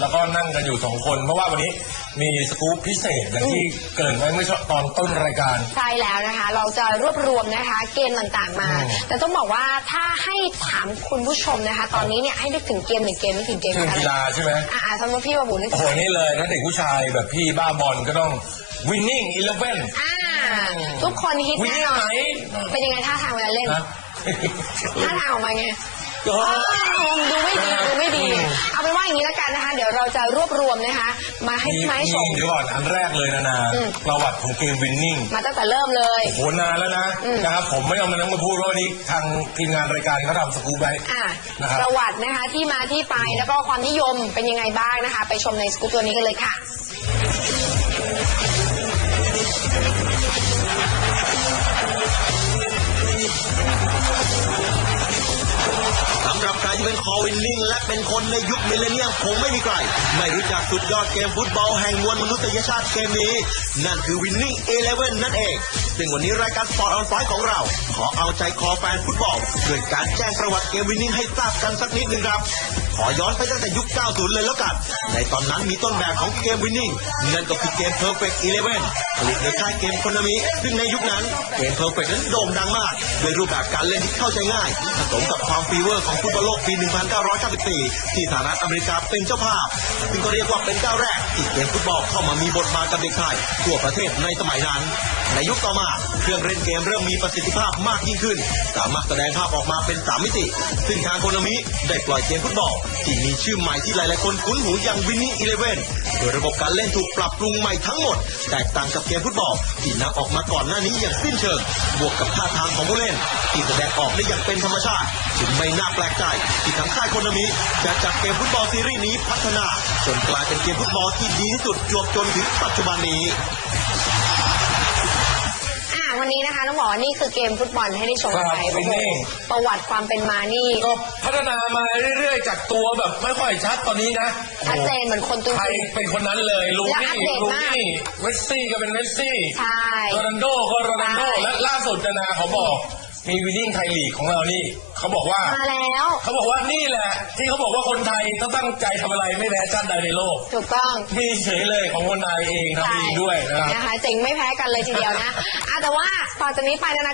แล้วก็นั่งกันอยู่สองคน เพราะว่าวันนี้มีสกู๊ปพิเศษอย่างที่เกรินไว้เมื่อตอนต้นรายการ ใช่แล้วนะคะ เราจะรวบรวมนะคะ เกมต่างๆมาอืมแต่ต้องบอกว่าถ้าให้ถามคุณผู้ชมนะคะ ตอนนี้เนี่ยให้นึกถึงเกมหนึ่งเกมนึกถึงเกมเกมอะไรกีฬาใช่ไหมอ่าสมมติพี่บาบูนึกโอ้ถึโหงนี่เลยถ้าเด็กผู้ชายแบบพี่บ้าบอลก็ต้อง winning eleven อ่าทุกคนฮิตวิ่งแน่นอนไหนเป็นยังไงท่าทางเวลาเล่นนะท่าทางออกมาไงก็ดูไม่ดีดูไม่ดี เอาเป็นว่าอย่างนี้แล้วกันนะคะ เดี๋ยวเราจะรวบรวมนะคะ มาให้มีมาให้ชม เดี๋ยวก่อนอันแรกเลยนะนาอืม ประวัติของเกม winning มาตั้งแต่เริ่มเลยโอ้โหนานแล้วนะอืม นะครับผมไม่เอามานั่งมาพูดเพราะวันนี้ทางทีมงานรายการเขาทำสกู๊ปไว้ อ่านะครับ ประวัตินะคะที่มาที่ไปแล้วก็ความนิยมเป็นยังไงบ้างนะคะ ไปชมในสกู๊ปตัวนี้กันเลยค่ะ เป็นคอวินนิ่งและเป็นคนในยุคมิเลเนียมคงไม่มีใคร ไม่รู้จักสุดยอดเกมฟุตบอลแห่งมวลมนุษยชาติเกมนี้ นั่นคือวินนิ่งเอเลเว่นนั่นเอง ซึ่งวันนี้รายการสปอร์ตออนไฟของเรา ขอเอาใจคอแฟนฟุตบอลด้วยการแจ้งประวัติเกมวินนิ่งให้ทราบกันสักนิดหนึ่งครับ ขอย้อนไปตั้งแต่ยุค 90 เลยแล้วกัน ในตอนนั้นมีต้นแบบของเกมวินนิ่งนั่นก็คือเกม Perfect Eleven ผลิตโดยค่ายเกมคนามิซึ่งในยุคนั้นเกม Perfect นั้นโด่งดังมากด้วยรูปแบบการเล่นที่เข้าใจง่ายผสมกับความฟีเวอร์ของฟุตบอลโลกปีี 1994 ที่สหรัฐอเมริกาเป็นเจ้าภาพ ซึ่งก็เรียกว่าเป็นก้าวแรกที่เกมฟุตบอลเข้ามามีบทบาทกับเด็กไทยทั่วประเทศในสมัยนั้น ในยุคต่อมาเครื่องเล่นเกมเริ่มมีประสิทธิภาพมากยิ่งขึ้น สามารถแสดงภาพออกมาเป็น 3 มิติ ซึ่งทางโคนามิได้ปล่อยเกมฟุตบอล ที่มีชื่อใหม่ที่หลายๆคนคุ้นหูอย่างวินนี่อีเลเว่นโดยระบบการเล่นถูกปรับปรุงใหม่ทั้งหมด แตกต่างกับเกมฟุตบอลที่นำออกมาก่อนหน้านี้อย่างสิ้นเชิง บวกกับท่าทางของผู้เล่น ที่แสดงออกได้อย่างเป็นธรรมชาติจึงไม่น่าแปลกใจที่ทางค่ายโคนามิจะจัดเกมฟุตบอลซีรีส์นี้พัฒนาจนกลายเป็นเกมฟุตบอลที่ดีที่สุดจวบจนถึงปัจจุบันนี้อ่าวันนี้นะคะต้องบอกว่านี่คือเกมฟุตบอลให้ได้ชมกันไปครับโอ้โหนี่ประวัติความเป็นมานี่ก็พัฒนามาเรื่อยๆ จากตัวแบบไม่ค่อยชัดตอนนี้นะชัดเจนเหมือนคนตัวใครจริงเป็นคนนั้นเลยลูและนี่อัปเดตลูมากนี่เวสซี่ก็เป็นเวสซี่ใช่โรนัลโดก็โรนัลโดใช่และล่าสุดนะนะเขาบอก มีวินนิ่งไทยลีกของเรานี่เขาบอกว่า มาแล้ว เขาบอกว่านี่แหละ ที่เขาบอกว่าคนไทยต้องตั้งใจทำอะไรไม่แพ้ชาติใดในโลก ถูกต้อง มีเฉยเลยของคนไทยเองทำเองด้วยนะครับ นะคะเจ๋งไม่แพ้กันเลยทีเดียวนะอะแต่ว่าต่อจากนี้ไปนะ